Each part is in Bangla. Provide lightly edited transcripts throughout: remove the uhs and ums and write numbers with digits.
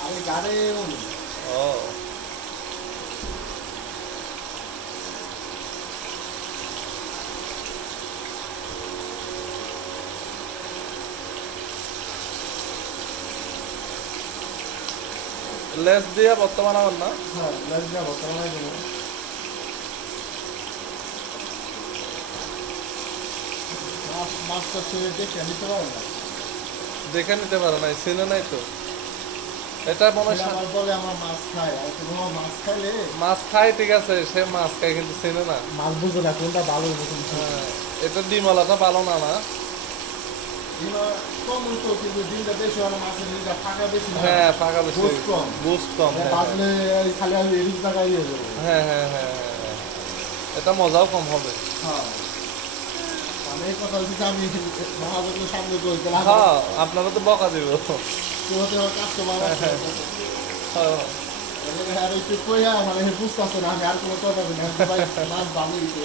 আরে গাড়ে ও লেস দিয়ে বর্তমান আমার না হ্যাঁ লেজ যাবো তোমার দেবো মাছটা ছেড়ে দেখে নিতে পারো না দেখে নিতে পারে নাই চিনে নাই তো এটা মনে হয় আমার বলে আমার মাছ খায় আর কোনো মাছ খাইলে মাছ খায় ঠিক আছে সে মাছ খায় কিন্তু চিনে না মাছ বুঝে না কোনটা ভালো বুঝুন হ্যাঁ, এটা ডিমওয়ালাটা ভালো না না কম তো কিন্তু দিনটা বেশি হয় মাছের দিনটা ফাঁকা বেশি হয় হ্যাঁ ফাঁকা বেশি বুঝ কম বুঝ কম হ্যাঁ বাজলে খালি আমি এদিক জায়গায় ইয়ে যাবো হ্যাঁ হ্যাঁ হ্যাঁ হ্যাঁ, হ্যাঁ। এটা মজাও কম হবে হ্যাঁ আমি এই কথা বলছি যে আমি মহাজনের সামনে করি তাহলে হ্যাঁ আপনারা তো বকা দিব তোমাদের আমার কাস্টমার আছে হ্যাঁ, আর একটু কইয়া মানে বুঝতেছে না আমি আর কোনো কথা বলি না ভাই মাছ ভালো হইছে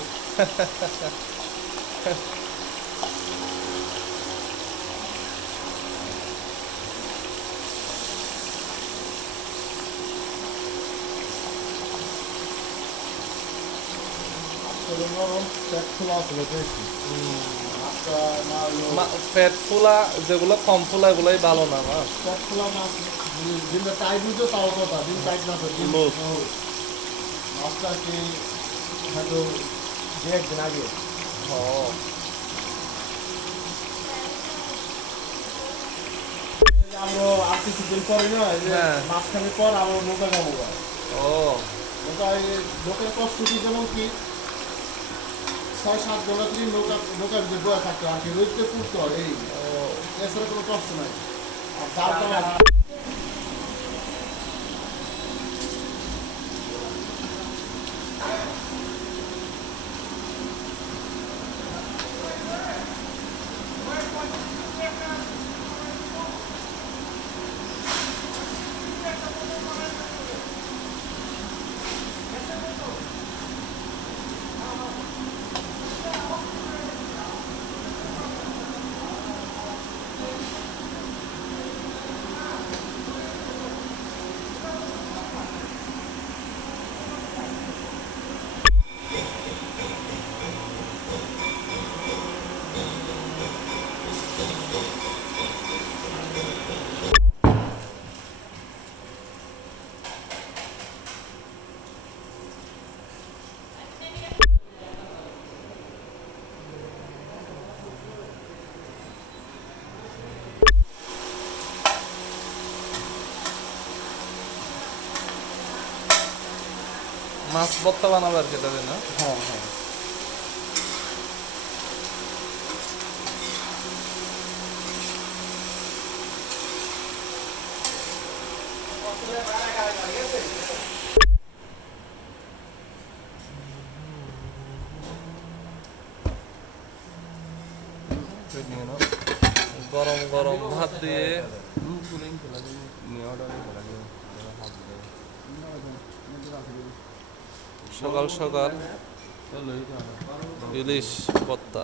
আসলে নরম পেট খোলা আছে দেখছি মাছটা না হলো পেট ফুলা যেগুলো কম ফুলা এগুলোই ভালো না মাছ পেট খোলা মাছ দিনটা টাইট হইতো তাও কথা দিন টাইট না তো দিন Loose. মাছটা কি হয়তো দু একদিন আগে ও আমরা আর কিছুদিন পরে না এই যে হ্যাঁ। মাঝখানে পর আমরা নৌকা যাবো ও নৌকা লোকের কষ্ট কি যেমন কি 6-7 ঘন্টা থেকে নৌকার ভিতরে বয়ে থাকতে হয় আর কি রোদতে পুড়তে হয় এই এছাড়া কোনো কষ্ট নাই আর জাল টানা মাছ ভর্তা বানাবে আর কি তাহলে না হ্যাঁ হ্যাঁ গরম গরম ভাত দিয়ে সকাল সকাল ইলিশ ভর্তা